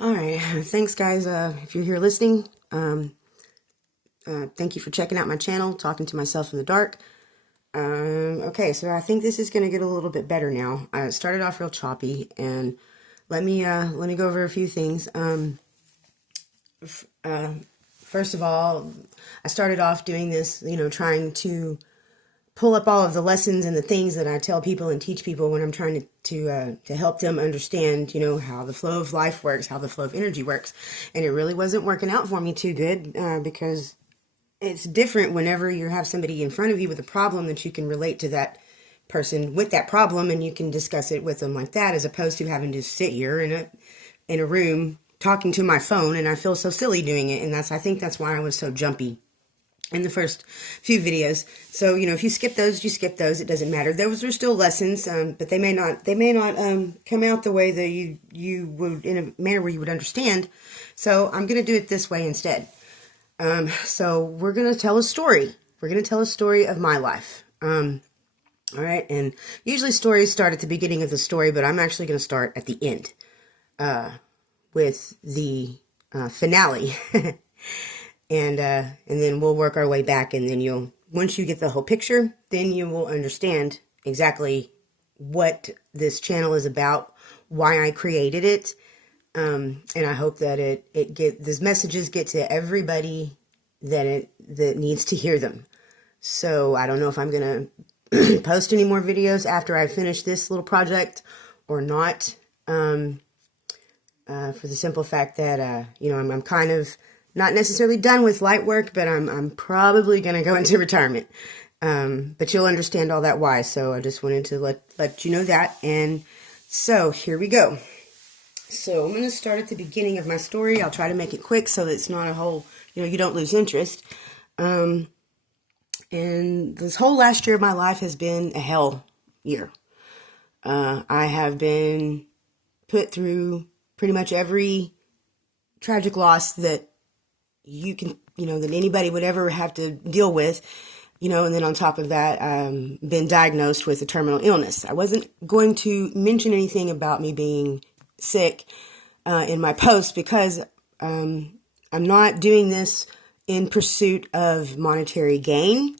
All right. Thanks, guys. If you're here listening, thank you for checking out my channel, talking to myself in the dark. Okay, so I think this is going to get a little bit better now. I started off real choppy, and let me go over a few things. First of all, I started off doing this, trying to pull up all of the lessons and the things that I tell people and teach people when I'm trying to help them understand, how the flow of life works, how the flow of energy works. And it really wasn't working out for me too good because it's different whenever you have somebody in front of you with a problem that you can relate to that person with that problem and you can discuss it with them like that, as opposed to having to sit here in a room talking to my phone, and I feel so silly doing it. And I think that's why I was so jumpy in the first few videos. So, if you skip those, you skip those. It doesn't matter. Those are still lessons, but they may not come out the way that you would, in a manner where you would understand. So I'm going to do it this way instead. So we're going to tell a story. We're going to tell a story of my life. All right. And usually stories start at the beginning of the story, but I'm actually going to start at the end, with the, finale. And then we'll work our way back, and then once you get the whole picture, then you will understand exactly what this channel is about, why I created it. And I hope that these messages get to everybody that needs to hear them. So I don't know if I'm going to post any more videos after I finish this little project or not. For the simple fact that, I'm kind of not necessarily done with light work, but I'm probably going to go into retirement. But you'll understand all that why. So I just wanted to let you know that. And so here we go. So I'm going to start at the beginning of my story. I'll try to make it quick so that it's not a whole, you don't lose interest. And this whole last year of my life has been a hell year. I have been put through pretty much every tragic loss that you can, that anybody would ever have to deal with, and then on top of that, been diagnosed with a terminal illness. I wasn't going to mention anything about me being sick in my post because I'm not doing this in pursuit of monetary gain.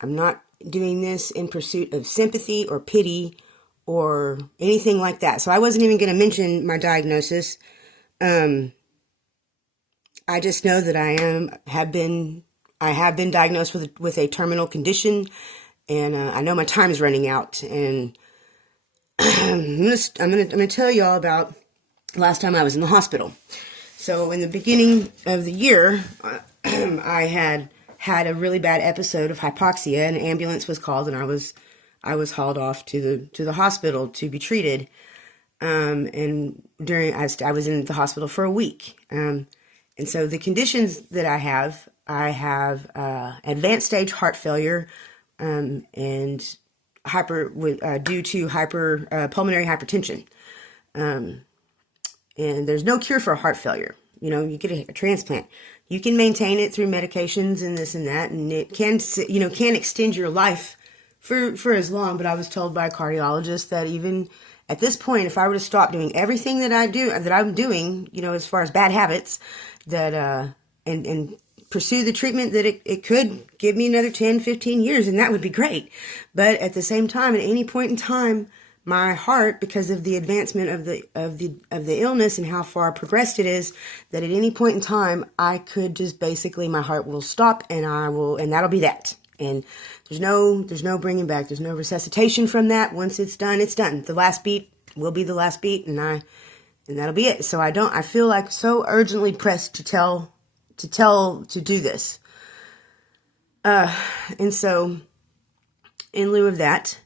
I'm not doing this in pursuit of sympathy or pity or anything like that. So I wasn't even going to mention my diagnosis. I just know that I have been diagnosed with a terminal condition, and I know my time's running out. And I'm gonna tell y'all about last time I was in the hospital. So in the beginning of the year, I had a really bad episode of hypoxia. An ambulance was called, and I was hauled off to the hospital to be treated. And I was in the hospital for a week. And so the conditions that I have advanced stage heart failure, and due to pulmonary hypertension. And there's no cure for heart failure. You get a transplant. You can maintain it through medications and this and that, and it can extend your life for as long. But I was told by a cardiologist that even at this point, if I were to stop doing everything that I'm doing, as far as bad habits, that and pursue the treatment, that it could give me another 10, 15 years, and that would be great. But at the same time, at any point in time, my heart, because of the advancement of the illness and how far progressed it is, that at any point in time, I could just basically, my heart will stop, and that'll be that. And there's no bringing back. There's no resuscitation from that. Once it's done, it's done. The last beat will be the last beat, and that'll be it. So I feel like so urgently pressed to do this. And so in lieu of that,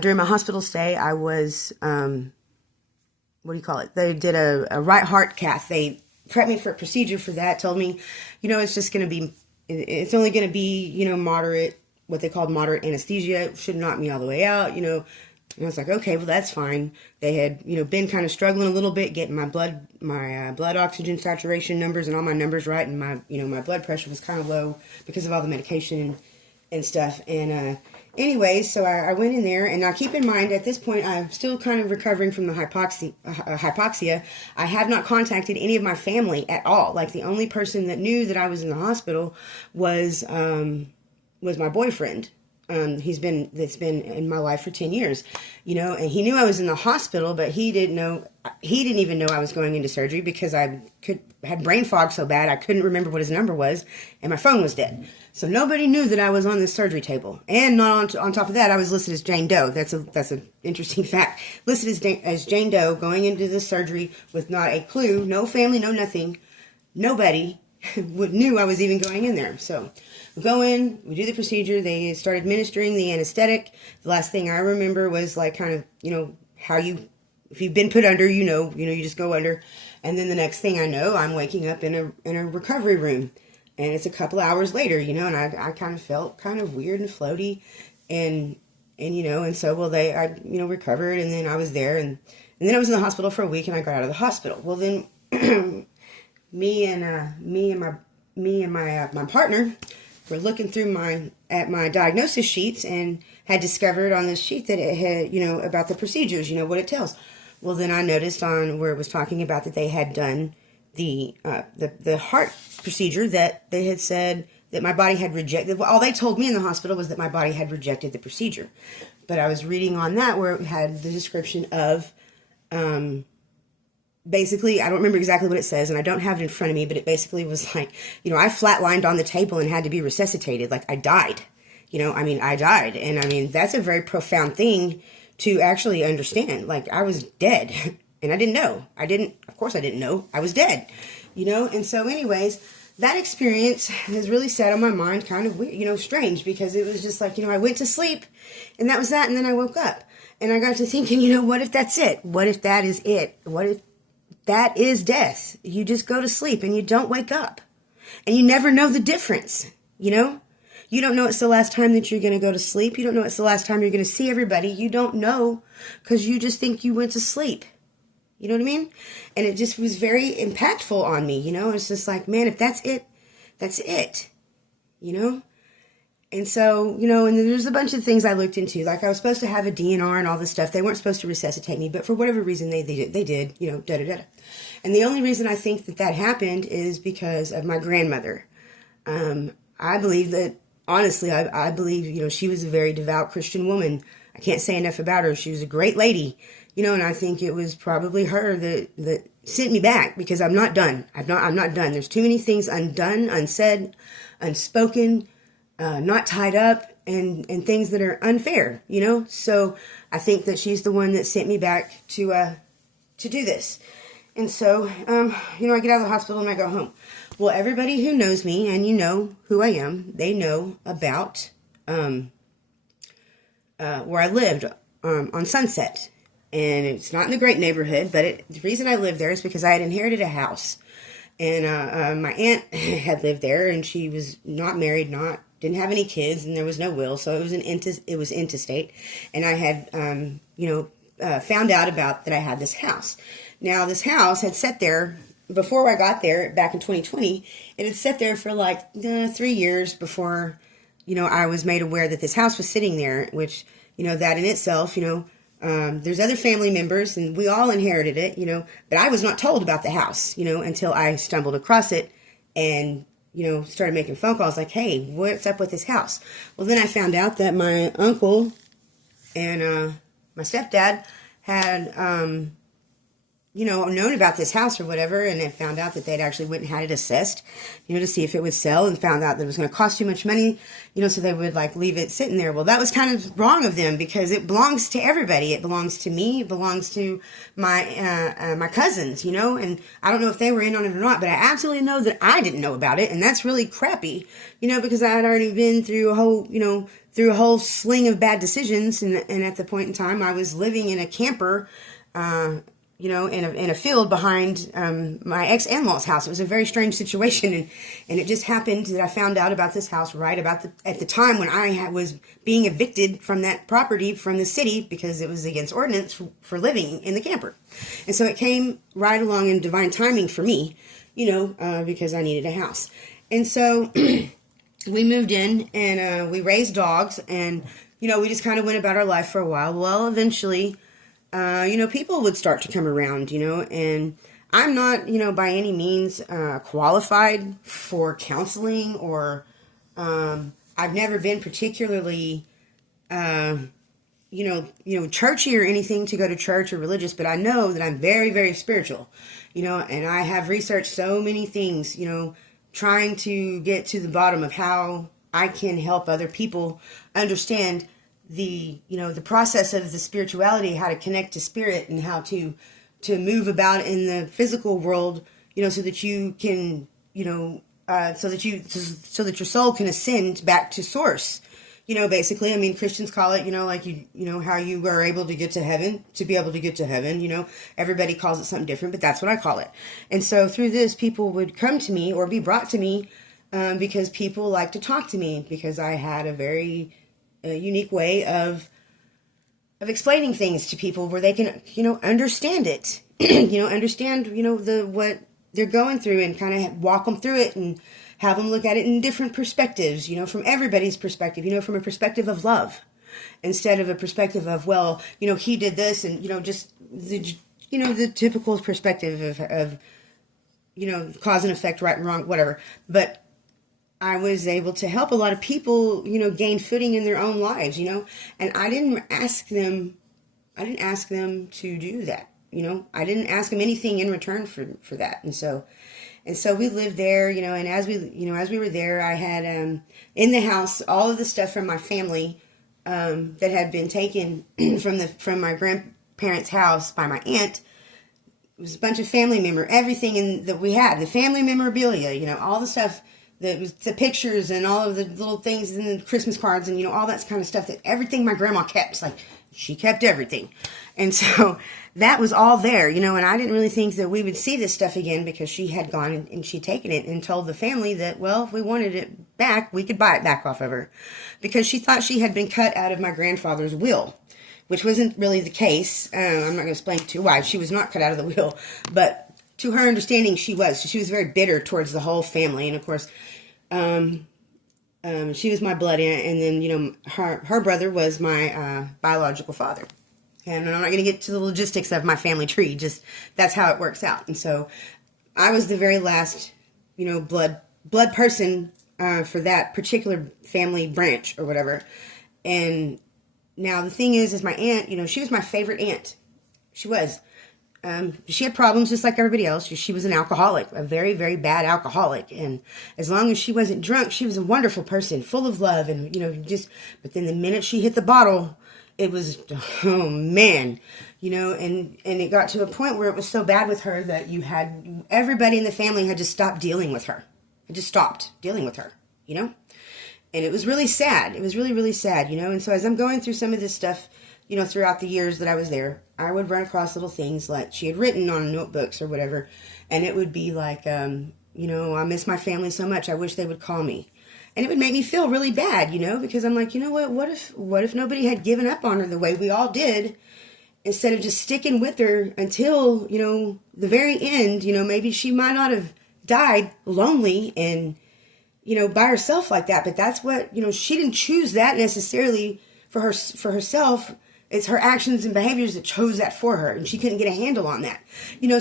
during my hospital stay, I was, what do you call it? They did a right heart cath. They prepped me for a procedure for that, told me, it's only going to be, moderate, what they called moderate anesthesia. It should knock me all the way out, And I was like, okay, well, that's fine. They had, been kind of struggling a little bit, getting my blood oxygen saturation numbers and all my numbers right. And my blood pressure was kind of low because of all the medication and stuff. And anyways, so I went in there, and now keep in mind, at this point, I'm still kind of recovering from the hypoxia. I have not contacted any of my family at all. Like, the only person that knew that I was in the hospital was my boyfriend. That's been in my life for 10 years, and he knew I was in the hospital, but he didn't even know I was going into surgery, because I had brain fog so bad I couldn't remember what his number was, and my phone was dead. So nobody knew that I was on this surgery table. And not on top of that, I was listed as Jane Doe. That's an interesting fact. Listed as Jane Doe, going into this surgery with not a clue, no family, no nothing. Nobody knew I was even going in there. So we go in, we do the procedure. They start administering the anesthetic. The last thing I remember was like kind of, how if you've been put under, you just go under. And then the next thing I know, I'm waking up in a recovery room. And it's a couple hours later, and I kind of felt kind of weird and floaty. And so, I recovered, and then I was there. And then I was in the hospital for a week, and I got out of the hospital. Well, then me and my partner were looking through my diagnosis sheets, and had discovered on this sheet that it had, about the procedures, what it tells. Well, then I noticed on where it was talking about that they had done the heart procedure, that they had said that my body had rejected. All they told me in the hospital was that my body had rejected the procedure. But I was reading on that where it had the description of, basically, I don't remember exactly what it says, and I don't have it in front of me, but it basically was like, I flatlined on the table and had to be resuscitated. Like, I died. I died. And that's a very profound thing to actually understand. Like, I was dead. And I didn't know. Of course I didn't know. I was dead, And so anyways, that experience has really sat on my mind kind of weird, strange, because it was just like, I went to sleep, and that was that, and then I woke up. And I got to thinking, what if that's it? What if that is it? What if that is death? You just go to sleep and you don't wake up. And you never know the difference, You don't know it's the last time that you're going to go to sleep. You don't know it's the last time you're going to see everybody. You don't know, because you just think you went to sleep. You know what I mean? And it just was very impactful on me, It's just like, man, if that's it, that's it, And so, and then there's a bunch of things I looked into. Like, I was supposed to have a DNR and all this stuff. They weren't supposed to resuscitate me, but for whatever reason, they did, da-da-da. And the only reason I think that happened is because of my grandmother. I believe that, honestly, I believe, she was a very devout Christian woman. I can't say enough about her. She was a great lady. And I think it was probably her that sent me back, because I'm not done. I'm not done. There's too many things undone, unsaid, unspoken, not tied up, and things that are unfair, So I think that she's the one that sent me back to do this. And so, I get out of the hospital and I go home. Well, everybody who knows me, and who I am, they know about where I lived on Sunset. And it's not in a great neighborhood, but the reason I lived there is because I had inherited a house. And my aunt had lived there, and she was not married, didn't have any kids, and there was no will, so it was intestate. And I had, found out about that I had this house. Now, this house had sat there, before I got there, back in 2020, it had sat there for like 3 years before, I was made aware that this house was sitting there, which, that in itself, there's other family members, and we all inherited it, but I was not told about the house, until I stumbled across it and, started making phone calls like, hey, what's up with this house? Well, then I found out that my uncle and my stepdad had, known about this house or whatever, and they found out that they'd actually went and had it assessed, to see if it would sell, and found out that it was going to cost too much money, so they would like leave it sitting there. Well, that was kind of wrong of them, because it belongs to everybody. It belongs to me. It belongs to my my cousins, and I don't know if they were in on it or not, but I absolutely know that I didn't know about it, and that's really crappy, because I had already been through a whole sling of bad decisions, and at the point in time I was living in a camper, in a field behind my ex-in-law's house. It was a very strange situation, and it just happened that I found out about this house right at the time when I was being evicted from that property from the city, because it was against ordinance for living in the camper. And so it came right along in divine timing for me, because I needed a house. And so we moved in, and we raised dogs, and we just kind of went about our life for a while. Well, eventually, people would start to come around, and I'm not, by any means qualified for counseling, or I've never been particularly, churchy or anything to go to church or religious, but I know that I'm very, very spiritual, and I have researched so many things, trying to get to the bottom of how I can help other people understand the process of the spirituality, how to connect to spirit, and how to move about in the physical world, so that you can, so that your soul can ascend back to source. Basically, I mean, Christians call it, how you are able to get to heaven, to be able to get to heaven, everybody calls it something different, but that's what I call it. And so through this, people would come to me or be brought to me, because people like to talk to me, because I had a very unique way of explaining things to people where they can, understand it, understand, what they're going through, and kind of walk them through it and have them look at it in different perspectives, from everybody's perspective, from a perspective of love, instead of a perspective of, well, he did this, and, just the typical perspective of cause and effect, right and wrong, whatever. But I was able to help a lot of people, gain footing in their own lives, and I didn't ask them to do that. I didn't ask them anything in return for that. And so we lived there, and as we were there, I had, in the house, all of the stuff from my family, that had been taken from my grandparents' house by my aunt. It was a bunch of family member, everything that we had, the family memorabilia, all the stuff, the pictures and all of the little things and the Christmas cards and, all that kind of stuff, that everything my grandma kept. Like, she kept everything. And so that was all there, and I didn't really think that we would see this stuff again, because she had gone and she'd taken it and told the family that, well, if we wanted it back, we could buy it back off of her, because she thought she had been cut out of my grandfather's will, which wasn't really the case. I'm not going to explain to you why she was not cut out of the will, but to her understanding, she was. She was very bitter towards the whole family. And of course, she was my blood aunt, and then, her brother was my biological father. And I'm not going to get to the logistics of my family tree, just that's how it works out. And so I was the very last, blood person for that particular family branch or whatever. And now the thing is my aunt, she was my favorite aunt. She was. She had problems just like everybody else. She was an alcoholic, a very, very bad alcoholic. And as long as she wasn't drunk, she was a wonderful person, full of love. And, but then the minute she hit the bottle, it was, oh man, and it got to a point where it was so bad with her that everybody in the family had just stopped dealing with her. It just stopped dealing with her, And it was really sad. It was really, really sad, And so as I'm going through some of this stuff, throughout the years that I was there, I would run across little things like she had written on notebooks or whatever. And it would be like, I miss my family so much. I wish they would call me. And it would make me feel really bad, because I'm like, what if nobody had given up on her the way we all did, instead of just sticking with her until, the very end, maybe she might not have died lonely and, by herself like that. But that's what, she didn't choose that necessarily for herself. It's her actions and behaviors that chose that for her, and she couldn't get a handle on that.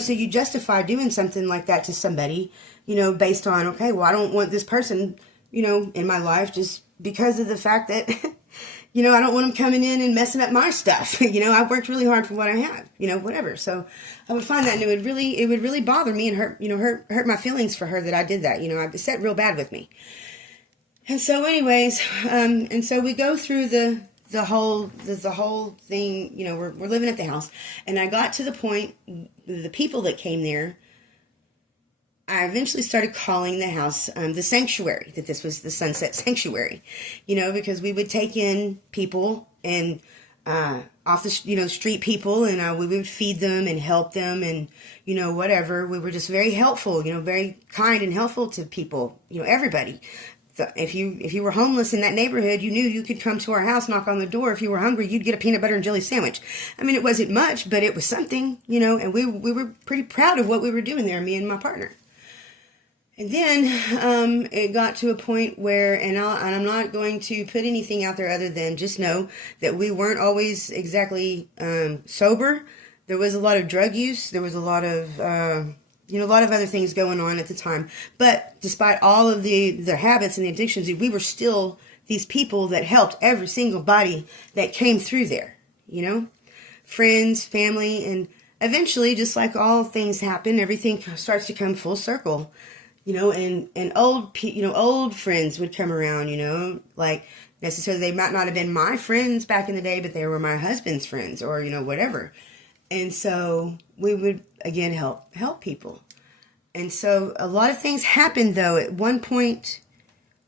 So you justify doing something like that to somebody, based on, okay, well, I don't want this person, in my life, just because of the fact that, I don't want them coming in and messing up my stuff. I've worked really hard for what I have, whatever. So I would find that, and it would really bother me and hurt my feelings for her that I did that. It set real bad with me. And so anyways, and so we go through the whole thing, we're living at the house, and I got to the point, the people that came there, I eventually started calling the house the sanctuary, that this was the Sunset Sanctuary, because we would take in people and off the street people, and we would feed them and help them, and whatever. We were just very helpful, very kind and helpful to people, everybody. So if you were homeless in that neighborhood, you knew you could come to our house, knock on the door. If you were hungry, you'd get a peanut butter and jelly sandwich. I mean, it wasn't much, but it was something, and we were pretty proud of what we were doing there, me and my partner. And then it got to a point where, and I'm not going to put anything out there other than just know that we weren't always exactly sober. There was a lot of drug use. There was a lot of, a lot of other things going on at the time. But despite all of the habits and the addictions, we were still these people that helped every single body that came through there, friends, family, and eventually, just like all things happen, everything starts to come full circle. And old friends would come around, like necessarily they might not have been my friends back in the day, but they were my husband's friends or, whatever. And so we would again help people. And so a lot of things happened though at one point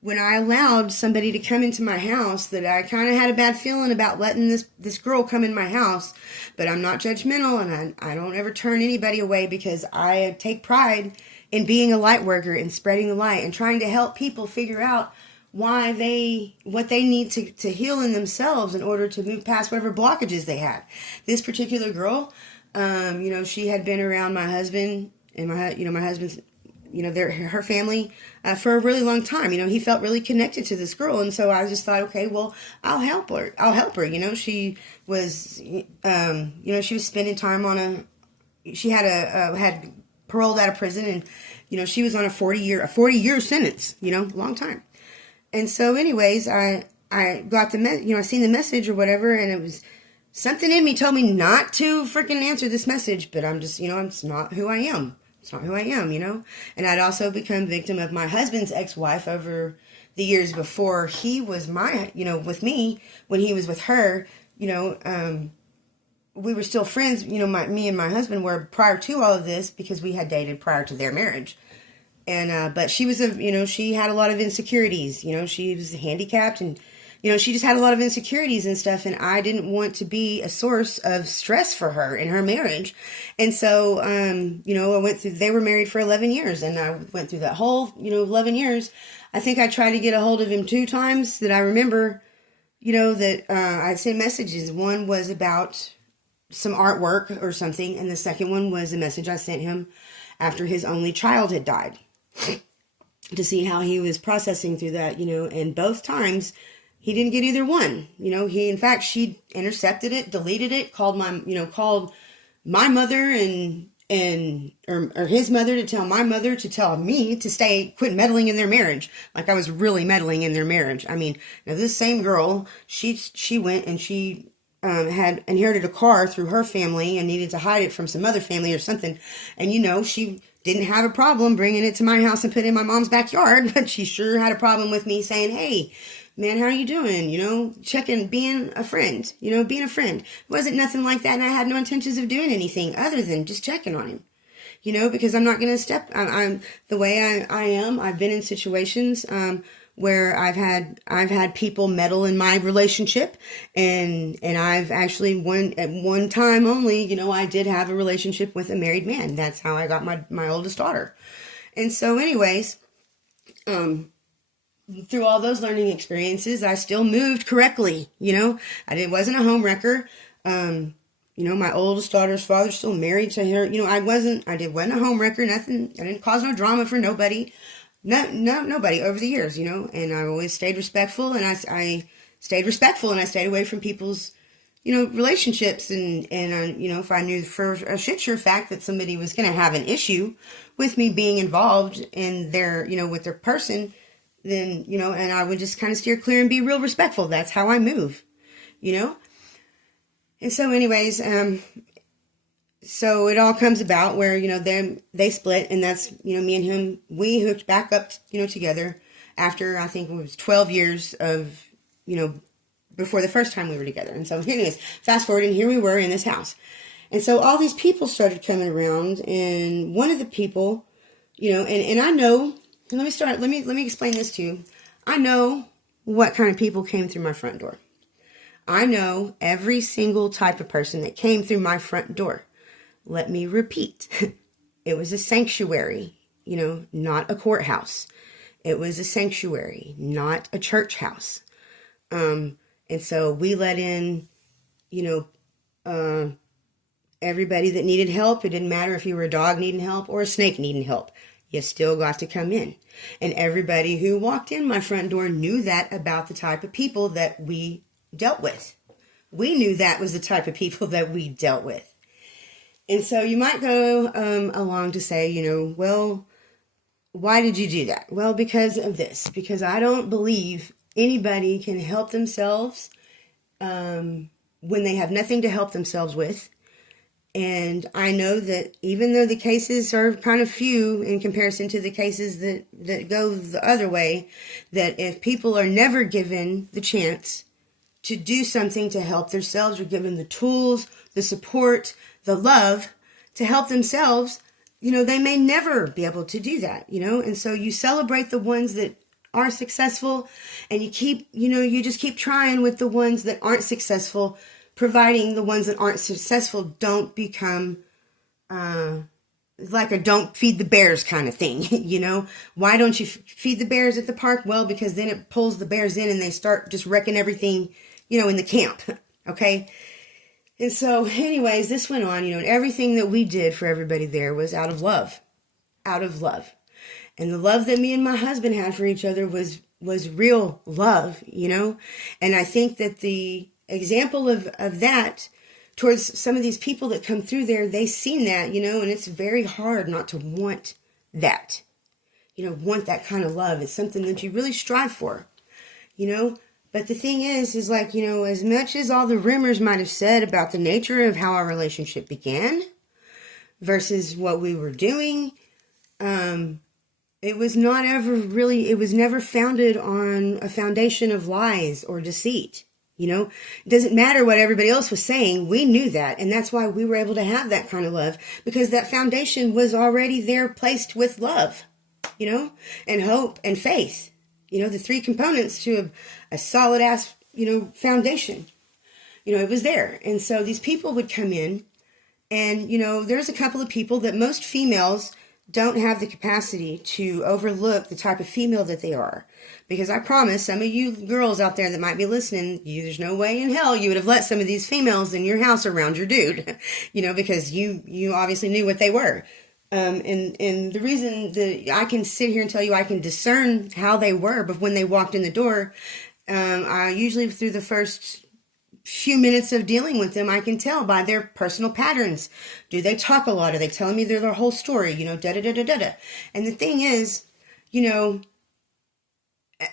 when I allowed somebody to come into my house that I kind of had a bad feeling about letting this girl come in my house. But I'm not judgmental, and I don't ever turn anybody away because I take pride in being a light worker and spreading the light and trying to help people figure out what they need to heal in themselves in order to move past whatever blockages they had. This particular girl, she had been around my husband and my husband's, her family for a really long time. He felt really connected to this girl, and so I just thought, okay, well, I'll help her. She was, she was spending time she had paroled out of prison, and she was on a 40-year sentence, long time. And so anyways, I got I seen the message or whatever, and it was something in me told me not to freaking answer this message, but I'm just, it's not who I am. It's not who I am, And I'd also become victim of my husband's ex-wife over the years before he was with me, when he was with her, we were still friends, me and my husband were prior to all of this because we had dated prior to their marriage. And, but she was she had a lot of insecurities, she was handicapped and, she just had a lot of insecurities and stuff. And I didn't want to be a source of stress for her in her marriage. And so, they were married for 11 years and I went through that whole, 11 years. I think I tried to get a hold of him 2 times that I remember, that I'd send messages. One was about some artwork or something. And the second one was a message I sent him after his only child had died to see how he was processing through that, and both times he didn't get either one. In fact, she intercepted it, deleted it, called my mother or his mother to tell my mother to tell me to quit meddling in their marriage. Like I was really meddling in their marriage. I mean, now this same girl, she went and she had inherited a car through her family and needed to hide it from some other family or something. And, she didn't have a problem bringing it to my house and put it in my mom's backyard, but she sure had a problem with me saying, hey, man, how are you doing? Checking, being a friend, being a friend. It wasn't nothing like that. And I had no intentions of doing anything other than just checking on him, because I'm not going to I'm the way I am. I've been in situations, where I've had people meddle in my relationship, and I've actually at one time only, I did have a relationship with a married man. That's how I got my oldest daughter. And so anyways, through all those learning experiences, I still moved correctly. Wasn't a home wrecker. My oldest daughter's father's still married to her. I wasn't a home wrecker, nothing. I didn't cause no drama for nobody. Nobody over the years, and I always stayed respectful, and I stayed respectful, and I stayed away from people's, relationships, and if I knew for a shit sure fact that somebody was going to have an issue with me being involved in their, with their person, then, and I would just kind of steer clear and be real respectful. That's how I move, And so anyways, so it all comes about where, they split, and that's, me and him, we hooked back up, together after, I think it was 12 years of, before the first time we were together. And so anyways, fast forward, and here we were in this house. And so all these people started coming around, and one of the people, and I know, let me explain this to you. I know what kind of people came through my front door. I know every single type of person that came through my front door. Let me repeat. It was a sanctuary, not a courthouse. It was a sanctuary, not a church house. And so we let in, everybody that needed help. It didn't matter if you were a dog needing help or a snake needing help. You still got to come in. And everybody who walked in my front door knew that about the type of people that we dealt with. We knew that was the type of people that we dealt with. And so you might go along to say, well, why did you do that? Well, because of this. Because I don't believe anybody can help themselves when they have nothing to help themselves with. And I know that even though the cases are kind of few in comparison to the cases that go the other way, that if people are never given the chance to do something to help themselves, or given the tools, the support, the love to help themselves, they may never be able to do that, And so you celebrate the ones that are successful, and you just keep trying with the ones that aren't successful, providing the ones that aren't successful don't become like a don't feed the bears kind of thing. Why don't you feed the bears at the park? Well, because then it pulls the bears in and they start just wrecking everything, in the camp. Okay. And so anyways, this went on, and everything that we did for everybody there was out of love. And the love that me and my husband had for each other was real love, And I think that the example of that towards some of these people that come through there, they seen that, and it's very hard not to want that, want that kind of love. It's something that you really strive for, But the thing is like, as much as all the rumors might have said about the nature of how our relationship began versus what we were doing, it was never founded on a foundation of lies or deceit. It doesn't matter what everybody else was saying. We knew that. And that's why we were able to have that kind of love, because that foundation was already there, placed with love, and hope and faith, the three components to a solid ass, foundation, it was there. And so these people would come in and, there's a couple of people that most females don't have the capacity to overlook the type of female that they are. Because I promise some of you girls out there that might be listening, there's no way in hell you would have let some of these females in your house around your dude, because you obviously knew what they were. And the reason that I can sit here and tell you I can discern how they were, but when they walked in the door, I usually through the first few minutes of dealing with them, I can tell by their personal patterns. Do they talk a lot? Are they telling me their whole story? Da-da-da-da-da-da. And the thing is,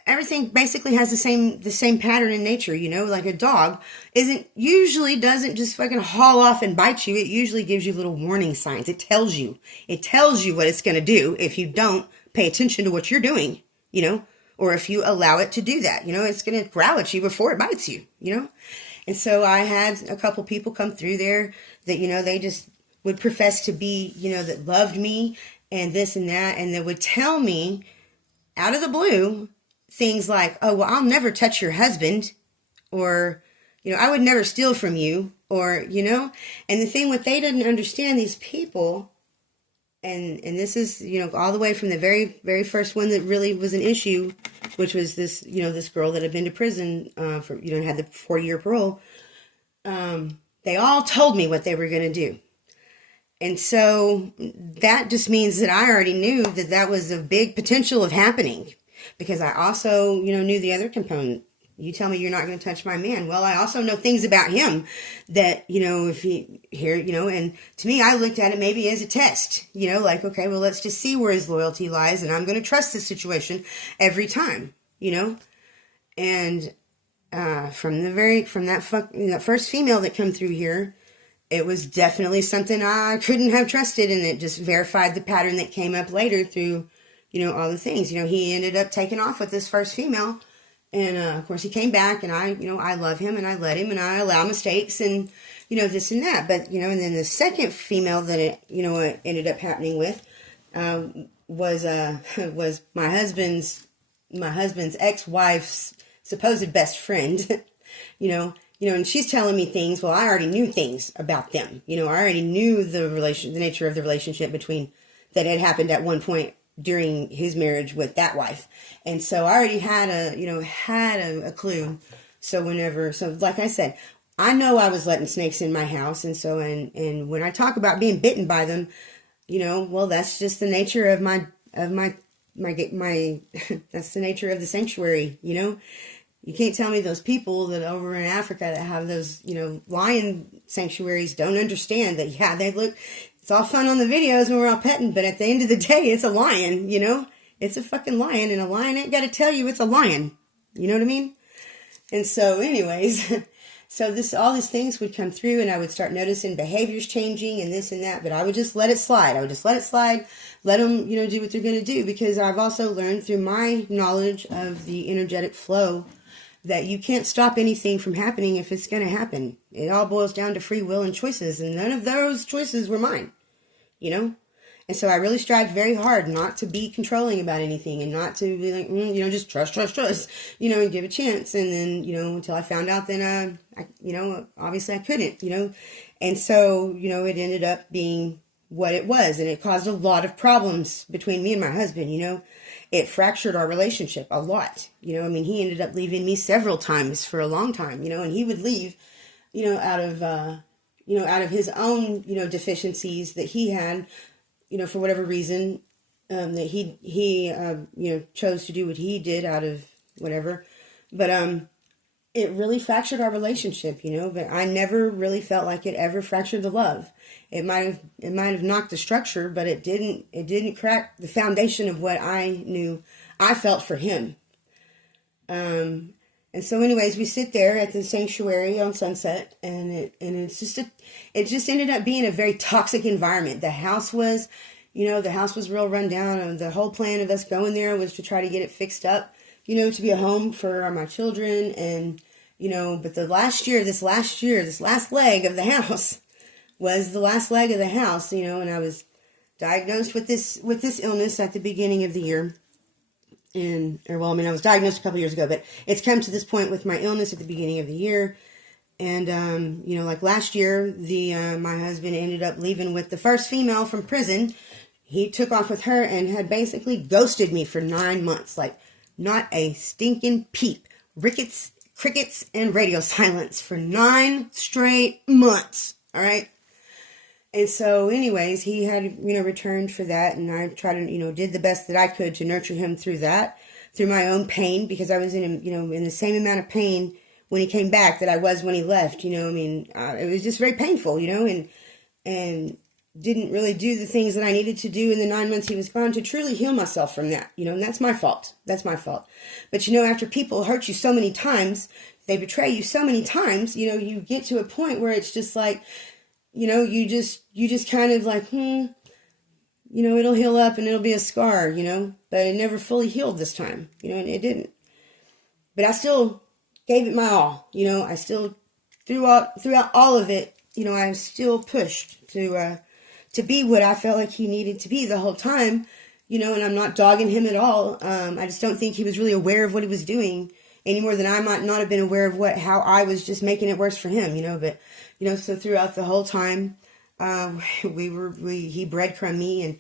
everything basically has the same pattern in nature, like a dog doesn't just fucking haul off and bite you. It usually gives you little warning signs. It tells you what it's going to do if you don't pay attention to what you're doing, or if you allow it to do that, it's going to growl at you before it bites you, And so I had a couple people come through there that, they just would profess to be, that loved me and this and that. And they would tell me out of the blue things like, oh, well, I'll never touch your husband, or, I would never steal from you, or, and the thing what they didn't understand, these people, and this is, all the way from the very, very first one that really was an issue, which was this, this girl that had been to prison for, had the 4-year parole. They all told me what they were going to do. And so that just means that I already knew that was a big potential of happening, because I also, knew the other component. You tell me you're not going to touch my man. Well, I also know things about him that, if he here, and to me, I looked at it maybe as a test, like, okay, well, let's just see where his loyalty lies. And I'm going to trust this situation every time, and, from that first female that come through here, it was definitely something I couldn't have trusted. And it just verified the pattern that came up later through, all the things, he ended up taking off with this first female. And, of course, he came back, and I love him, and I let him, and I allow mistakes, and, this and that. But, and then the second female that it ended up happening with, was my husband's ex-wife's supposed best friend, and she's telling me things. Well, I already knew things about them. I already knew the nature of the relationship that had happened at one point during his marriage with that wife. And so I already had a clue. So like I said, I know I was letting snakes in my house. And so, and when I talk about being bitten by them, well, that's just the nature of my of my that's the nature of the sanctuary, you know. You can't tell me those people that over in Africa that have those, you know, lion sanctuaries don't understand that, yeah, they look, it's all fun on the videos when we're all petting, but at the end of the day, it's a lion, you know? It's a fucking lion, and a lion ain't got to tell you it's a lion. You know what I mean? And so anyways, so all these things would come through, and I would start noticing behaviors changing and this and that, but I would just let it slide. I would just let it slide, let them, you know, do what they're going to do, because I've also learned through my knowledge of the energetic flow that you can't stop anything from happening if it's going to happen. It all boils down to free will and choices, and none of those choices were mine, you know? And so I really strived very hard not to be controlling about anything, and not to be like, you know, just trust, you know, and give a chance. And then, you know, until I found out, then, you know, obviously I couldn't, you know? And so, you know, it ended up being what it was, and it caused a lot of problems between me and my husband, you know? It fractured our relationship a lot. You know, I mean, he ended up leaving me several times for a long time, you know, and he would leave, you know, out of his own, you know, deficiencies that he had, you know, for whatever reason, that he you know, chose to do what he did out of whatever. But, it really fractured our relationship, you know, but I never really felt like it ever fractured the love. It might have knocked the structure, but it didn't crack the foundation of what I knew I felt for him. And so anyways, we sit there at the sanctuary on Sunset, and it just ended up being a very toxic environment. The house was real run down, and the whole plan of us going there was to try to get it fixed up, you know, to be a home for my children. And, you know, but this last leg of the house was the last leg of the house, you know, and I was diagnosed with this illness at the beginning of the year. I was diagnosed a couple years ago, but it's come to this point with my illness at the beginning of the year. And, you know, like last year, my husband ended up leaving with the first female from prison. He took off with her and had basically ghosted me for 9 months. Like, not a stinking peep. Crickets, and radio silence for 9 straight months. All right. And so anyways, he had, you know, returned for that. And I tried to, you know, did the best that I could to nurture him through that, through my own pain, because I was in the same amount of pain when he came back that I was when he left, you know. I mean, it was just very painful, you know, and didn't really do the things that I needed to do in the 9 months he was gone to truly heal myself from that, you know, and that's my fault. But, you know, after people hurt you so many times, they betray you so many times, you know, you get to a point where it's just like, you know, you just kind of like, you know, it'll heal up and it'll be a scar, you know, but it never fully healed this time, you know, and it didn't. But I still gave it my all, you know, I still, throughout all of it, you know, I still pushed to be what I felt like he needed to be the whole time, you know, and I'm not dogging him at all. I just don't think he was really aware of what he was doing any more than I might not have been aware of how I was just making it worse for him, you know. But, you know, so throughout the whole time, he breadcrumbed me and,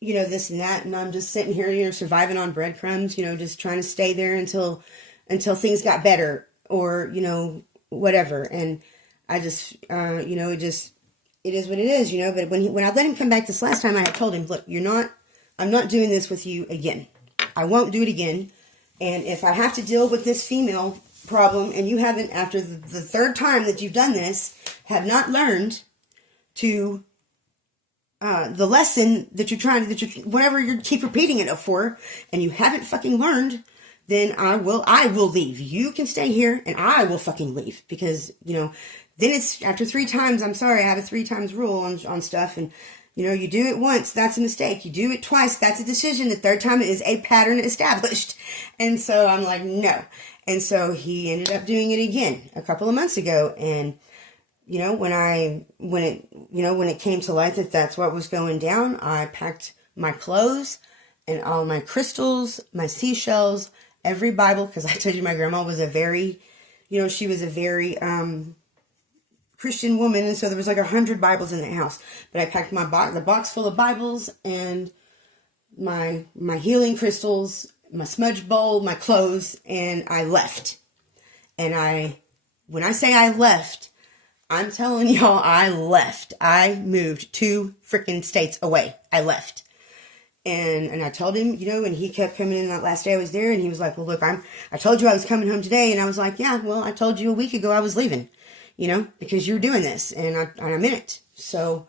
you know, this and that, and I'm just sitting here, you know, surviving on breadcrumbs, you know, just trying to stay there until things got better, or, you know, whatever. And I just, you know, it is what it is, you know. But when I let him come back this last time, I had told him, look, I'm not doing this with you again. I won't do it again. And if I have to deal with this female problem, and you haven't, after the third time that you've done this, have not learned to, the lesson that whatever you keep repeating it for, and you haven't fucking learned, then I will leave. You can stay here, and I will fucking leave. Because, you know, then it's after 3 times, I'm sorry, I have a 3 times rule on stuff, and, you know, you do it once, that's a mistake. You do it twice, that's a decision. The third time is a pattern established. And so I'm like, no. And so he ended up doing it again a couple of months ago. And, you know, when it came to light that that's what was going down, I packed my clothes and all my crystals, my seashells, every Bible, because I told you my grandma was she was a very Christian woman, and so there was like 100 Bibles in the house. But I packed the box full of Bibles and my healing crystals, my smudge bowl, my clothes, and I left. And when I say I left, I'm telling y'all, I left. I moved 2 freaking states away. I left. And I told him, and he kept coming in that last day I was there, and he was like, well, look, I told you I was coming home today. And I was like, yeah, well, I told you a week ago I was leaving, because you're doing this, and I'm in it. So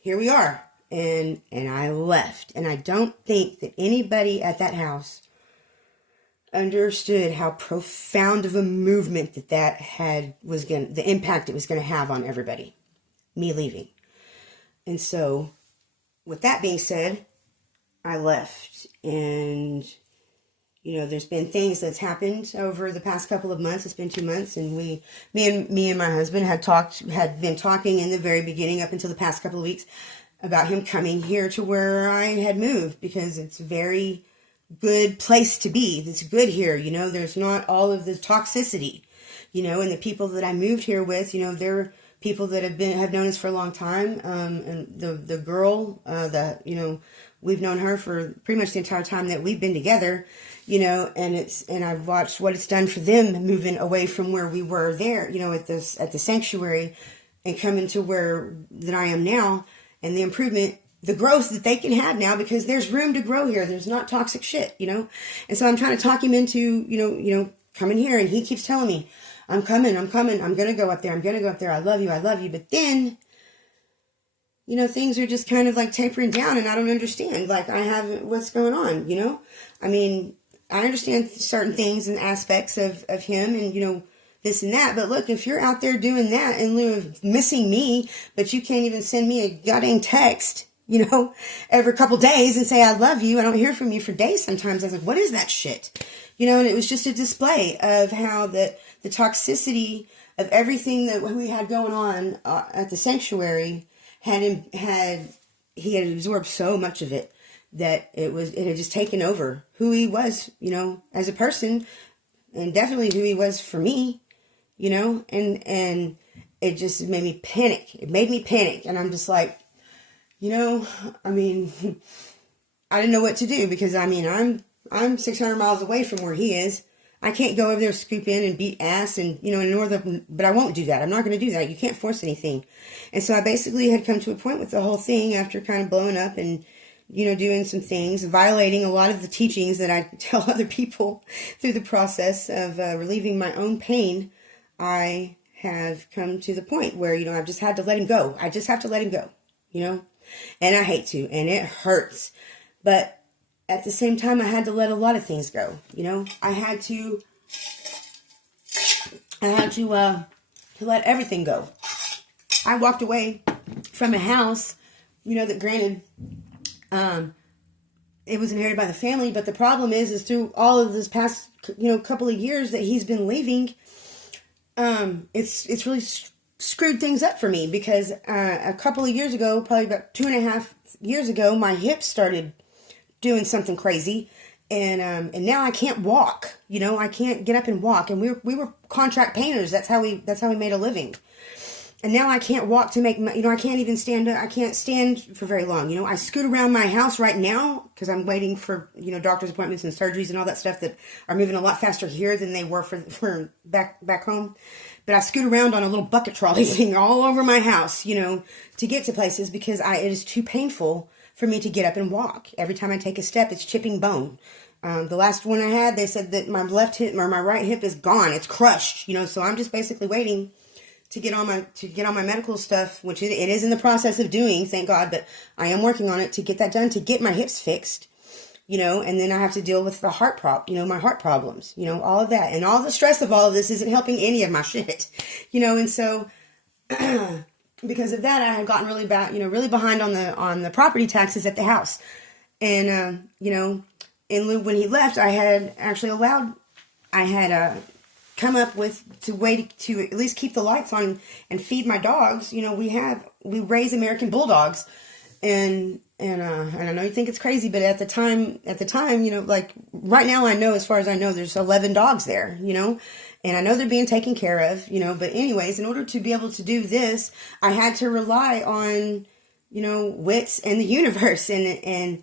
here we are. And I left. And I don't think that anybody at that house understood how profound of a movement the impact it was going to have on everybody, me leaving. And so with that being said, I left. And there's been things that's happened over the past couple of months. It's been 2 months, and me and my husband had been talking in the very beginning up until the past couple of weeks about him coming here to where I had moved, because it's a very good place to be. It's good here. There's not all of the toxicity, and the people that I moved here with, they're people that have known us for a long time. And the girl, we've known her for pretty much the entire time that we've been together, and I've watched what it's done for them moving away from where we were there, at the sanctuary, and coming to where that I am now, and the improvement, the growth that they can have now, because there's room to grow here. There's not toxic shit, and so I'm trying to talk him into, coming here, and he keeps telling me, I'm coming, I'm going to go up there, I love you, but then, things are just kind of like tapering down, and I don't understand, what's going on, I mean, I understand certain things and aspects of him, and, this and that, but look, if you're out there doing that in lieu of missing me, but you can't even send me a goddamn text, every couple days and say, I love you, I don't hear from you for days sometimes. I was like, what is that shit? And it was just a display of how the toxicity of everything that we had going on at the sanctuary he had absorbed so much of it that it had just taken over who he was, as a person, and definitely who he was for me, and it just made me panic. And I'm just like, I mean, I didn't know what to do, because I'm 600 miles away from where he is. I can't go over there, scoop in and beat ass and, but I won't do that. I'm not going to do that. You can't force anything. And so I basically had come to a point with the whole thing after kind of blowing up and, doing some things, violating a lot of the teachings that I tell other people through the process of relieving my own pain. I have come to the point where, I've just had to let him go. I just have to let him go, and I hate to, and it hurts. But at the same time, I had to let a lot of things go. I had to let everything go. I walked away from a house, that granted, it was inherited by the family, but the problem is through all of this past, couple of years that he's been leaving, it's really screwed things up for me, because a couple of years ago, probably about 2.5 years ago, my hips started doing something crazy, and now I can't walk. I can't get up and walk. And we were contract painters. That's how we made a living. And now I can't walk to make, I can't even stand up. I can't stand for very long. I scoot around my house right now because I'm waiting for, doctor's appointments and surgeries and all that stuff that are moving a lot faster here than they were for back home. But I scoot around on a little bucket trolley thing all over my house, to get to places, because it is too painful for me to get up and walk. Every time I take a step, it's chipping bone. The last one I had, they said that my left hip or my right hip is gone. It's crushed, so I'm just basically waiting to get on my medical stuff, which it is in the process of doing, thank God, but I am working on it to get that done, to get my hips fixed, and then I have to deal with the my heart problems, all of that, and all the stress of all of this isn't helping any of my shit, and so, because of that, I had gotten really bad, really behind on the property taxes at the house, and, when he left, I had come up with to at least keep the lights on and feed my dogs. We raise American bulldogs, and I know you think it's crazy, but at the time, like right now, I know, as far as I know, there's 11 dogs there, and I know they're being taken care of, but anyways, in order to be able to do this, I had to rely on, wits and the universe, and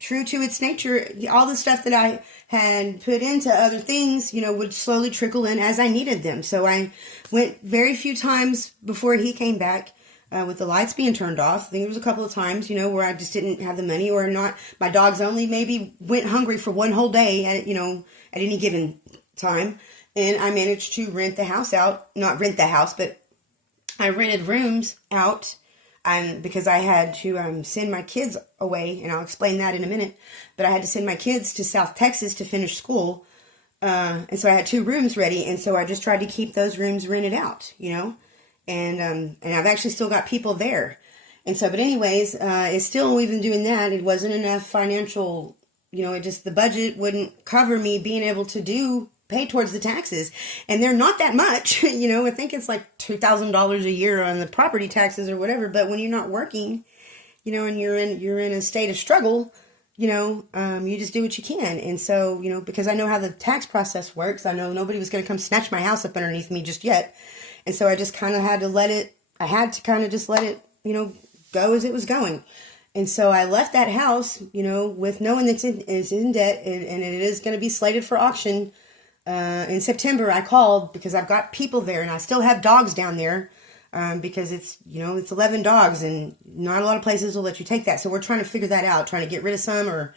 true to its nature, all the stuff that I had put into other things, would slowly trickle in as I needed them. So I went very few times before he came back. with the lights being turned off. I think there was a couple of times, where I just didn't have the money, or not. My dogs only maybe went hungry for one whole day at any given time. And I managed to rent the house out. Not rent the house, but I rented rooms out, because I had to send my kids away, and I'll explain that in a minute. But I had to send my kids to South Texas to finish school, and so I had 2 rooms ready, and so I just tried to keep those rooms rented out, and I've actually still got people there, and so. But anyways, it's still, even doing that, it wasn't enough financial. The budget wouldn't cover me being able to pay towards the taxes, and they're not that much. I think it's like $2,000 a year on the property taxes or whatever. But when you're not working, and you're in a state of struggle, you just do what you can. And so, because I know how the tax process works, I know nobody was going to come snatch my house up underneath me just yet. And so I just kind of had to let it go as it was going. And so I left that house, with knowing that it's in debt, and it is going to be slated for auction. In September, I called because I've got people there, and I still have dogs down there, because it's 11 dogs, and not a lot of places will let you take that. So we're trying to figure that out, trying to get rid of some, or,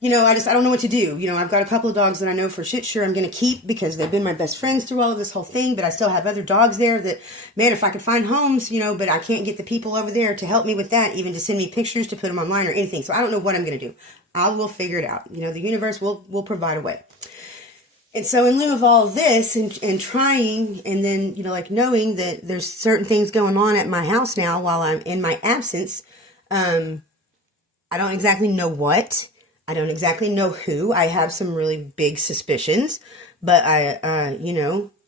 I don't know what to do. I've got a couple of dogs that I know for shit sure I'm going to keep because they've been my best friends through all of this whole thing, but I still have other dogs there that, man, if I could find homes, but I can't get the people over there to help me with that, even to send me pictures to put them online or anything. So I don't know what I'm going to do. I will figure it out. The universe will provide a way. And so in lieu of all of this and trying, and then, knowing that there's certain things going on at my house now while I'm in my absence, I don't exactly know what. I don't exactly know who. I have some really big suspicions, but I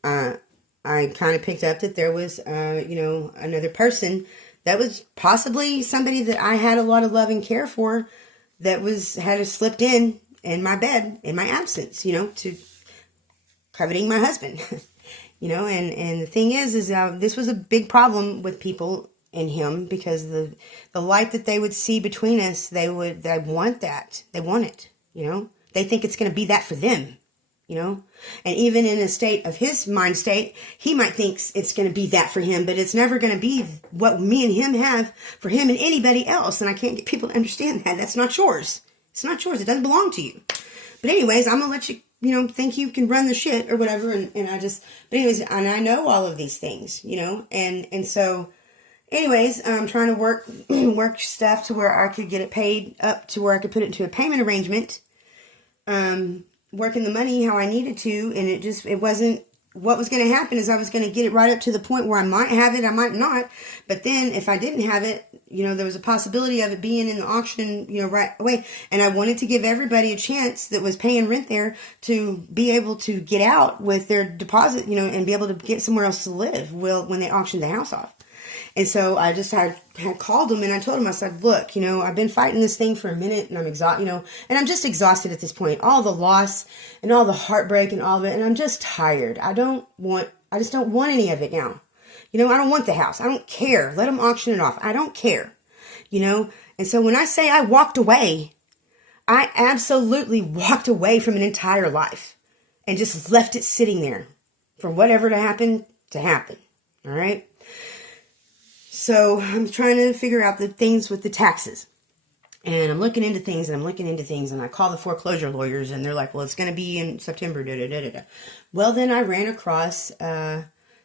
kind of picked up that there was, another person that was possibly somebody that I had a lot of love and care for that had slipped in my bed in my absence, to coveting my husband, and the thing is this was a big problem with people in him, because the light that they would see between us, they want that. They want it, they think it's going to be that for them, and even in a state of his mind state, he might think it's going to be that for him, but it's never going to be what me and him have for him and anybody else. And I can't get people to understand that. That's not yours. It's not yours. It doesn't belong to you. But anyways, I'm going to let you, think you can run the shit or whatever. And but anyways, and I know all of these things, and so anyways, I'm trying to work stuff to where I could get it paid up to where I could put it into a payment arrangement, working the money how I needed to. And it wasn't, what was going to happen is I was going to get it right up to the point where I might have it, I might not. But then if I didn't have it, there was a possibility of it being in the auction, right away. And I wanted to give everybody a chance that was paying rent there to be able to get out with their deposit, and be able to get somewhere else to live when they auctioned the house off. And so I just had called them, and I told them, I said, look, I've been fighting this thing for a minute, and I'm exhausted, and I'm just exhausted at this point. All the loss and all the heartbreak and all of it, and I'm just tired. I just don't want any of it now. I don't want the house. I don't care. Let them auction it off. I don't care. And so when I say I walked away, I absolutely walked away from an entire life and just left it sitting there for whatever to happen. All right. So I'm trying to figure out the things with the taxes, and I'm looking into things, and I call the foreclosure lawyers, and they're like, well, it's going to be in September. Da, da, da, da, da. Well, then I ran across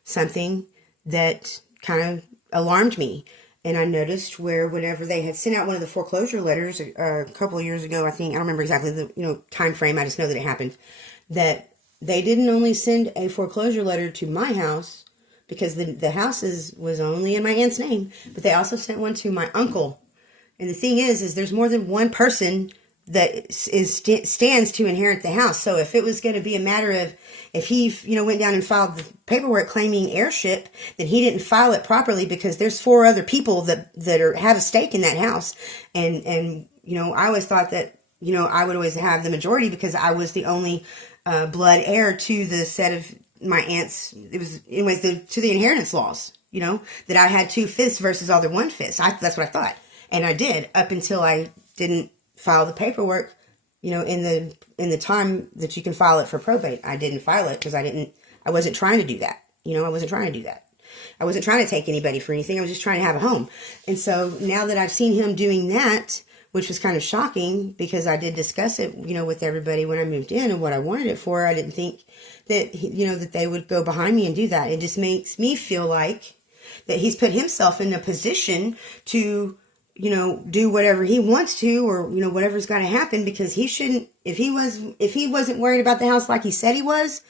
something that kind of alarmed me. And I noticed where whenever they had sent out one of the foreclosure letters a couple of years ago, I think, I don't remember exactly the time frame, I just know that it happened, that they didn't only send a foreclosure letter to my house, because the house was only in my aunt's name, but they also sent one to my uncle. And the thing is there's more than one person that stands to inherit the house. So if it was going to be a matter of, if he, went down and filed the paperwork claiming heirship, then he didn't file it properly, because there's 4 other people that have a stake in that house. And I always thought that, I would always have the majority, because I was the only blood heir to the set of my aunt's, it was, anyways, to the inheritance laws, that I had 2/5 versus all their 1/5. That's what I thought. And I did, up until I didn't file the paperwork, in the time that you can file it for probate. I didn't file it because I wasn't trying to do that. I wasn't trying to do that. I wasn't trying to take anybody for anything. I was just trying to have a home. And so now that I've seen him doing that, which was kind of shocking because I did discuss it, with everybody when I moved in and what I wanted it for. I didn't think that, that they would go behind me and do that. It just makes me feel like that he's put himself in a position to, do whatever he wants to, or, whatever's got to happen, because he shouldn't, if he wasn't worried about the house like he said he was,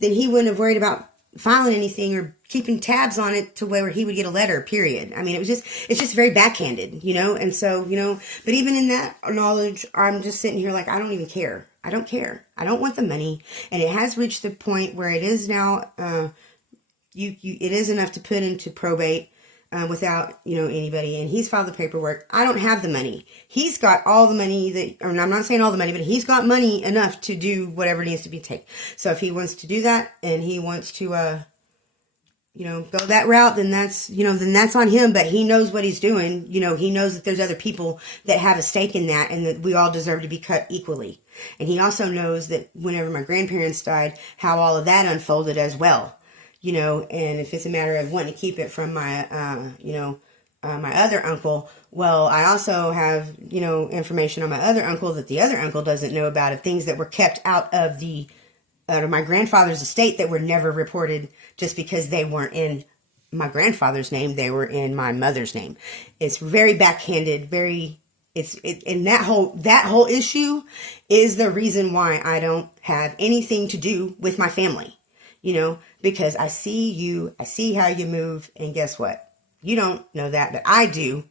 then he wouldn't have worried about filing anything or keeping tabs on it to where he would get a letter, period. I mean, it's just very backhanded, and so, but even in that knowledge, I'm just sitting here like, I don't even care. I don't care. I don't want the money. And it has reached the point where it is now, it is enough to put into probate, without, anybody. And he's filed the paperwork. I don't have the money. He's got all the money I'm not saying all the money, but he's got money enough to do whatever needs to be taken. So if he wants to do that and he wants to, go that route, then that's on him, but he knows what he's doing. He knows that there's other people that have a stake in that and that we all deserve to be cut equally. And he also knows that whenever my grandparents died, how all of that unfolded as well. And if it's a matter of wanting to keep it from my, my other uncle, well, I also have, information on my other uncle that the other uncle doesn't know about, of things that were kept out of my grandfather's estate that were never reported just because they weren't in my grandfather's name. They were in my mother's name. It's very backhanded, and that whole issue is the reason why I don't have anything to do with my family. Because I see how you move, and guess what? You don't know that, but I do.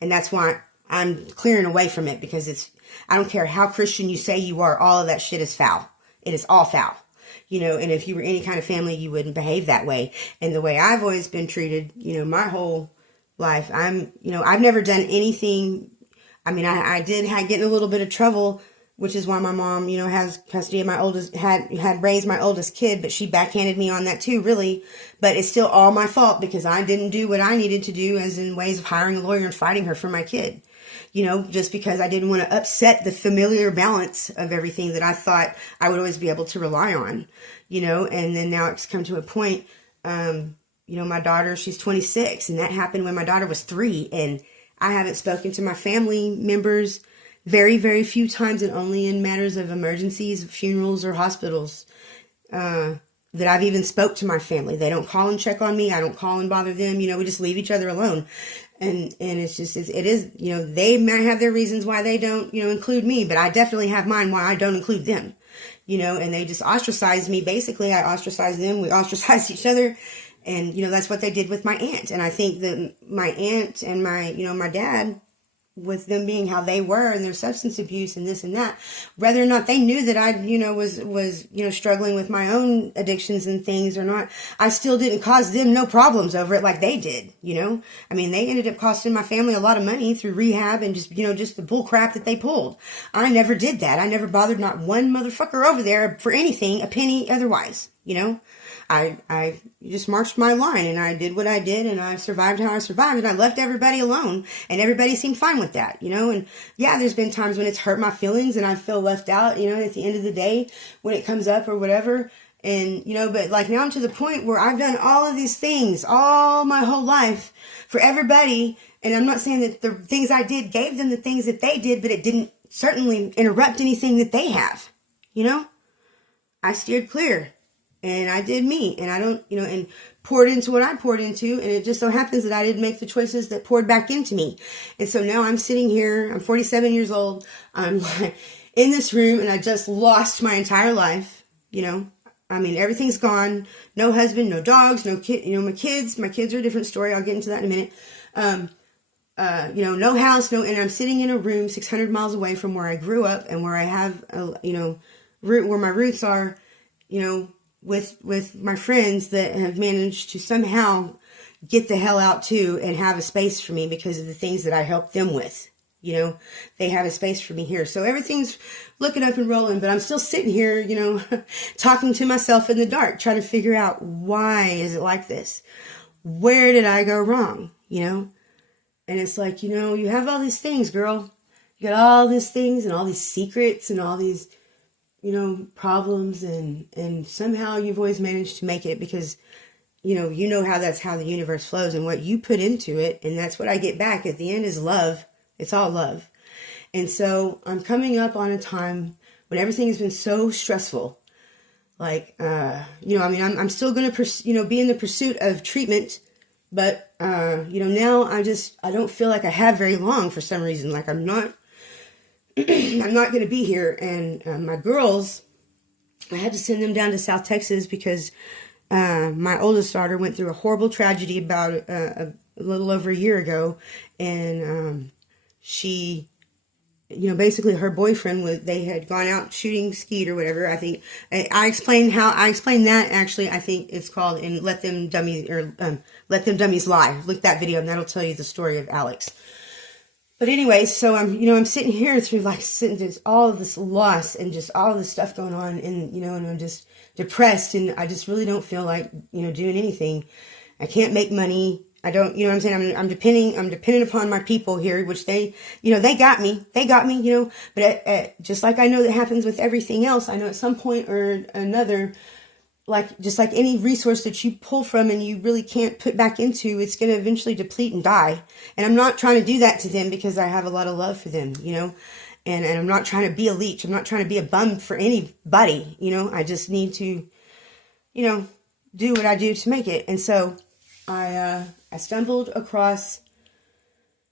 And that's why I'm clearing away from it, because I don't care how Christian you say you are, all of that shit is foul. It is all foul. And if you were any kind of family, you wouldn't behave that way. And the way I've always been treated, my whole life, I've never done anything. I mean, I did get in a little bit of trouble, which is why my mom, has custody of my oldest, had raised my oldest kid, but she backhanded me on that too, really. But it's still all my fault because I didn't do what I needed to do, as in ways of hiring a lawyer and fighting her for my kid. Just because I didn't want to upset the familiar balance of everything that I thought I would always be able to rely on, and then now it's come to a point, my daughter, she's 26, and that happened when my daughter was 3, and I haven't spoken to my family members very, very few times, and only in matters of emergencies, funerals, or hospitals, that I've even spoke to my family. They don't call and check on me. I don't call and bother them. We just leave each other alone. And it's just, it is, they might have their reasons why they don't, include me, but I definitely have mine why I don't include them, and they just ostracize me. Basically, I ostracize them. We ostracize each other. And, that's what they did with my aunt. And I think that my aunt and my dad, with them being how they were and their substance abuse and this and that, whether or not they knew that I, was struggling with my own addictions and things or not, I still didn't cause them no problems over it like they did, I mean, they ended up costing my family a lot of money through rehab and just, just the bull crap that they pulled. I never did that. I never bothered not one motherfucker over there for anything, a penny otherwise, I just marched my line and I did what I did and I survived how I survived and I left everybody alone and everybody seemed fine with that, and yeah, there's been times when it's hurt my feelings and I feel left out, at the end of the day when it comes up or whatever. And, but like now I'm to the point where I've done all of these things all my whole life for everybody. And I'm not saying that the things I did gave them the things that they did, but it didn't certainly interrupt anything that they have, I steered clear. And I did me, and I don't, and poured into what I poured into, and it just so happens that I didn't make the choices that poured back into me. And so now I'm sitting here, I'm 47 years old, I'm in this room, and I just lost my entire life, I mean, everything's gone, no husband, no dogs, no kid, my kids are a different story, I'll get into that in a minute, no house, and I'm sitting in a room 600 miles away from where I grew up, and where I have, where my roots are, with my friends that have managed to somehow get the hell out too and have a space for me because of the things that I helped them with. They have a space for me here. So everything's looking up and rolling, but I'm still sitting here, talking to myself in the dark, trying to figure out, why is it like this? Where did I go wrong? And it's like, you have all these things, girl. You got all these things and all these secrets and all these, problems, and somehow you've always managed to make it because, you know how that's how the universe flows and what you put into it. And that's what I get back at the end is love. It's all love. And so I'm coming up on a time when everything has been so stressful. Like, I'm still going to, be in the pursuit of treatment. But, now I don't feel like I have very long for some reason. Like I'm not going to be here. And my girls, I had to send them down to South Texas because my oldest daughter went through a horrible tragedy about a little over a year ago. And she, basically her boyfriend they had gone out shooting skeet or whatever. I think I explained that actually. I think it's called in Let Them Dummies Lie. Look that video and that'll tell you the story of Alex. But anyway, so I'm sitting here through all of this loss and just all this stuff going on and, and I'm just depressed and I just really don't feel like, doing anything. I can't make money. I don't, what I'm saying? I'm dependent upon my people here, which they got me, but just like I know that happens with everything else, I know at some point or another, just like any resource that you pull from and you really can't put back into, it's going to eventually deplete and die. And I'm not trying to do that to them because I have a lot of love for them, and I'm not trying to be a leech. I'm not trying to be a bum for anybody, I just need to, do what I do to make it. And so I stumbled across,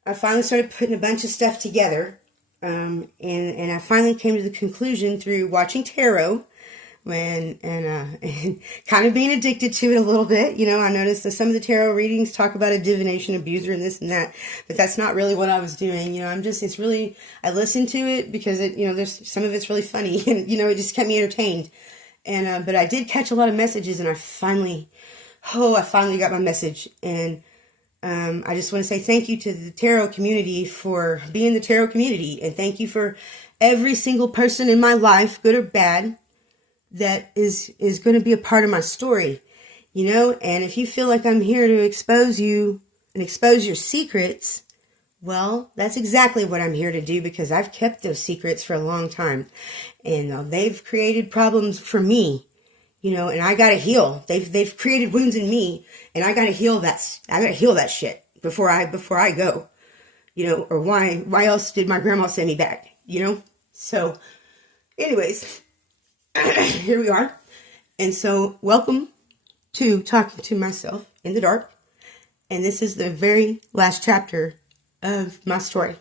I finally started putting a bunch of stuff together. And I finally came to the conclusion through watching tarot and kind of being addicted to it a little bit. I noticed that some of the tarot readings talk about a divination abuser and this and that, but that's not really what I was doing. I listened to it because there's some of it's really funny and, it just kept me entertained. And, but I did catch a lot of messages and I finally got my message. And, I just want to say thank you to the tarot community for being the tarot community. And thank you for every single person in my life, good or bad, that is going to be a part of my story, and if you feel like I'm here to expose you and expose your secrets, well, that's exactly what I'm here to do because I've kept those secrets for a long time and they've created problems for me, and I got to heal. They've created wounds in me and I got to heal that. I got to heal that shit before I go, or why else did my grandma send me back, So anyways, here we are. And so welcome to Talking to Myself in the Dark. And this is the very last chapter of my story.